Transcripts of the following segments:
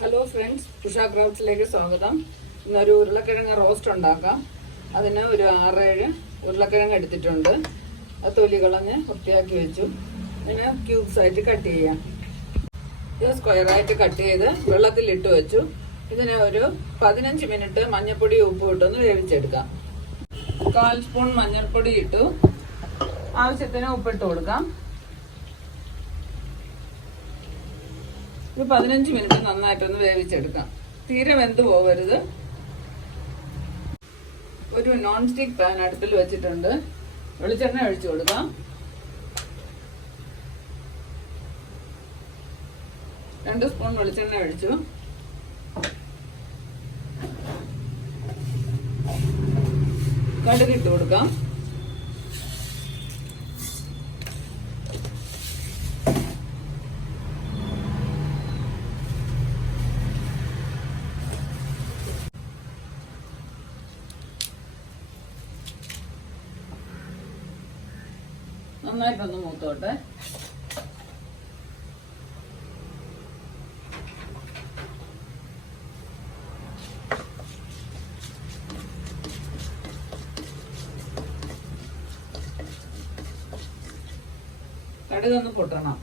Hello friends Usha ക്രൗഡ്സിലേക്ക് സ്വാഗതം. ഇന്നൊരു ഉരുളക്കിഴങ്ങ് റോസ്റ്റ് ഉണ്ടാക്കാം. അതിന് ഒരു ആറേഴ് ഉരുളക്കിഴങ്ങ് എടുത്തിട്ടുണ്ട്. അത് തൊലി കളഞ്ഞ് വൃത്തിയാക്കി വെച്ചു. അതിനെ ക്യൂബ്സ് ആയിട്ട് കട്ട് ചെയ്യാം. ഇത് സ്ക്വയറായിട്ട് കട്ട് ചെയ്ത് വെള്ളത്തിൽ ഇട്ട് വെച്ചു. ഇതിന് ഒരു പതിനഞ്ച് മിനിറ്റ് മഞ്ഞൾപ്പൊടി ഉപ്പ് ഇട്ടൊന്ന് വേവിച്ചെടുക്കാം. കാൽ സ്പൂൺ മഞ്ഞൾപ്പൊടി ഇട്ടു. ആവശ്യത്തിന് ഉപ്പിട്ട് കൊടുക്കാം. ഇത് പതിനഞ്ച് മിനിറ്റ് നന്നായിട്ടൊന്ന് വേവിച്ചെടുക്കാം. തീരെ വെന്ത് പോകരുത് ഒരു നോൺ സ്റ്റിക്ക് പാൻ അടുപ്പിൽ വെച്ചിട്ടുണ്ട്. വെളിച്ചെണ്ണ ഒഴിച്ചു കൊടുക്കാം. രണ്ട് സ്പൂൺ വെളിച്ചെണ്ണ ഒഴിച്ചു. കടുകിട്ട് കൊടുക്കാം. നന്നായിട്ടൊന്ന് മൂത്തോട്ടെ. കടുകൊന്ന് പൊട്ടണം.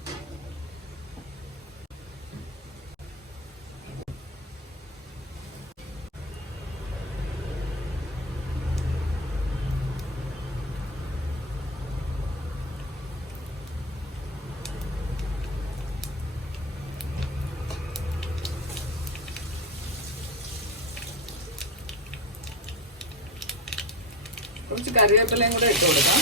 കുറച്ച് കറിവേപ്പിലയും കൂടെ ഇട്ട് കൊടുക്കാം.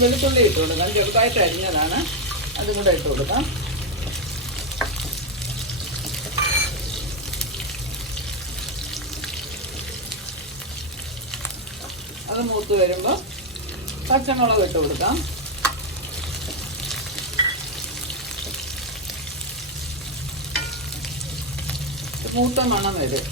വെളുത്തുള്ളി ഇട്ട് കൊടുക്കാം. ചെറുതായിട്ട് അരിഞ്ഞതാണ്. അതും കൂടെ ഇട്ട് കൊടുക്കാം. അത് മൂത്ത് വരുമ്പോൾ പച്ചമുളക് ഇട്ട് കൊടുക്കാം. മൂത്ത മണം വരും.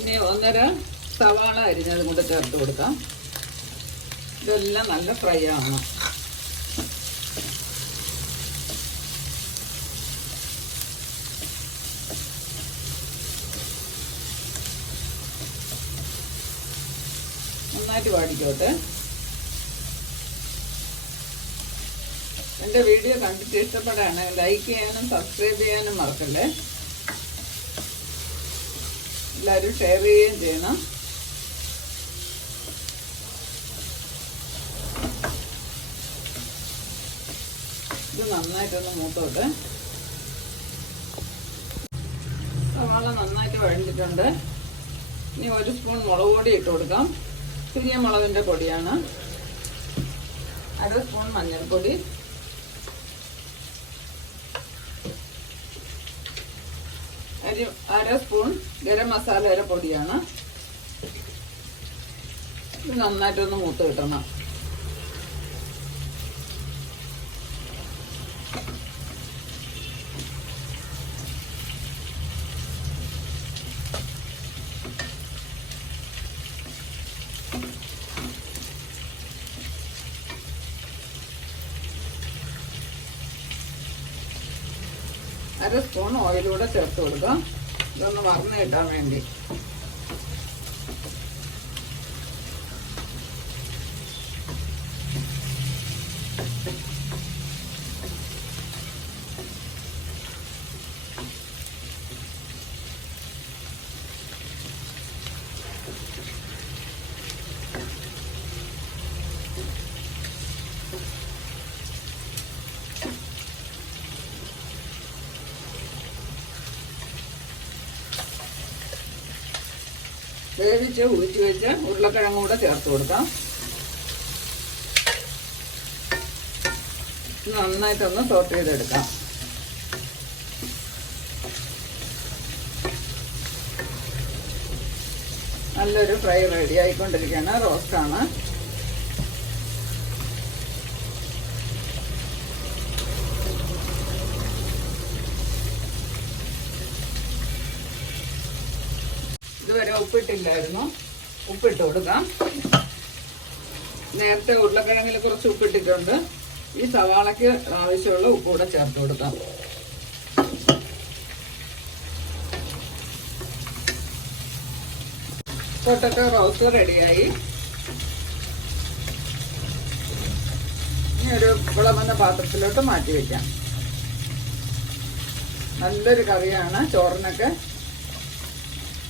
ഇനി ഒന്നര സവാള അരിഞ്ഞതും കൂടെ ചേർത്ത് കൊടുക്കാം. ഇതെല്ലാം നല്ല ഫ്രൈ ആവണം നന്നായിട്ട് വാടിക്കോട്ടെ. എന്റെ വീഡിയോ കണ്ടിട്ട് ഇഷ്ടപ്പെടാണ് ലൈക്ക് ചെയ്യാനും സബ്സ്ക്രൈബ് ചെയ്യാനും മറക്കല്ലേ. എല്ലാവരും ഷെയർ ചെയ്യുകയും ചെയ്യണം ഇത് നന്നായിട്ടൊന്ന് മൂത്തോട്ട്. സവാള നന്നായിട്ട് വഴഞ്ഞിട്ടുണ്ട് ഇനി ഒരു സ്പൂൺ മുളക് പൊടി ഇട്ട് കൊടുക്കാം. ചെറിയ മുളകിന്റെ പൊടിയാണ്. അര സ്പൂൺ മഞ്ഞൾപ്പൊടി. അരി അര സ്പൂൺ ഗരം മസാലയുടെ പൊടിയാണ്. ഇത് നന്നായിട്ടൊന്ന് മൂത്ത് കിട്ടണം. അര സ്പൂൺ ഓയിലൂടെ ചേർത്ത് കൊടുക്കാം. ഇതൊന്ന് വറന്ന് കിട്ടാൻ വേണ്ടി. വേവിച്ച് ഊറ്റി വെച്ച് ഉരുളക്കിഴങ്ങ് കൂടെ ചേർത്ത് കൊടുക്കാം. നന്നായിട്ടൊന്ന് സോട്ട് ചെയ്തെടുക്കാം. നല്ലൊരു ഫ്രൈ റെഡി ആയിക്കൊണ്ടിരിക്കുകയാണ്. റോസ്റ്റാണ് ഉപ്പിട്ടില്ലായിരുന്നു. ഉപ്പിട്ട് കൊടുക്കാം. നേരത്തെ ഉരുളക്കിഴങ്ങിൽ കുറച്ച് ഉപ്പിട്ടിട്ടുണ്ട്. ഈ സവാളയ്ക്ക് ആവശ്യമുള്ള ഉപ്പ് കൂടെ ചേർത്ത് കൊടുക്കാം. പൊട്ടറ്റോ റോസ്റ്റ് റെഡിയായി. ഇനി ഒരു വിളമെന്ന പാത്രത്തിലോട്ട് മാറ്റി വെക്കാം. നല്ലൊരു കറിയാണ്. ചോറിനൊക്കെ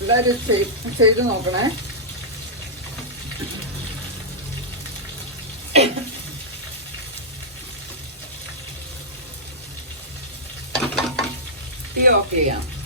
എല്ലാവരും ചെയ്- ചെയ്ത് നോക്കണേ. തീ ഓഫ് ചെയ്യാം.